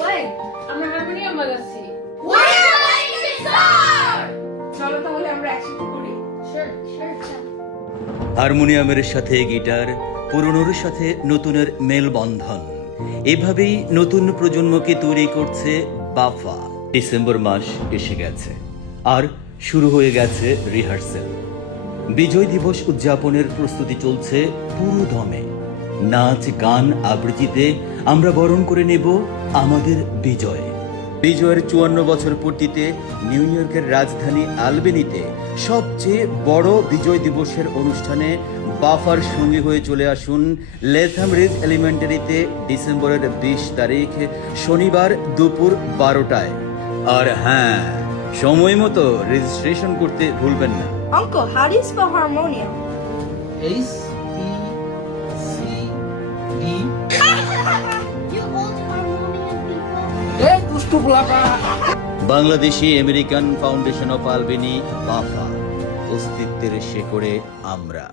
playing? আমরা harmonium বাজাচ্ছি। We're playing guitar! চলো তাহলে আমরা একসাথে করি। Sure. হারমোনিয়ামের সাথে গিটার, পুরনোর সাথে নতুনের মেলবন্ধন, এভাবেই নতুন প্রজন্মকে তৈরি করছে বাফা। ডিসেম্বর মাস এসে গেছে আর শুরু হয়ে গেছে রিহার্সেল। বিজয় দিবস উদযাপনের প্রস্তুতি চলছে পুরো দমে। নাচ গান আবৃত্তিতে আমরা বরণ করে নেব আমাদের বিজয়। বিজয়ের 54 বছর পূর্তিতে নিউ ইয়র্কের রাজধানী আলবেনিতে সবচেয়ে বড় বিজয় দিবসের অনুষ্ঠানে বাফার সঙ্গী হয়ে চলে আসুন লেথাম রিজ এলিমেন্টারিতে ডিসেম্বরের 20 তারিখ শনিবার দুপুর 12টায়। আর হ্যাঁ, সময় মতো রেজিস্ট্রেশন করতে ভুলবেন না। Uncle, how do you spell harmonium? H-E-C-E. You old harmonium people. এই দুষ্টু পোলাপা। Bangladeshi American foundation of Albany BAFA, অস্তিত্বের শেকড়ে আমরা।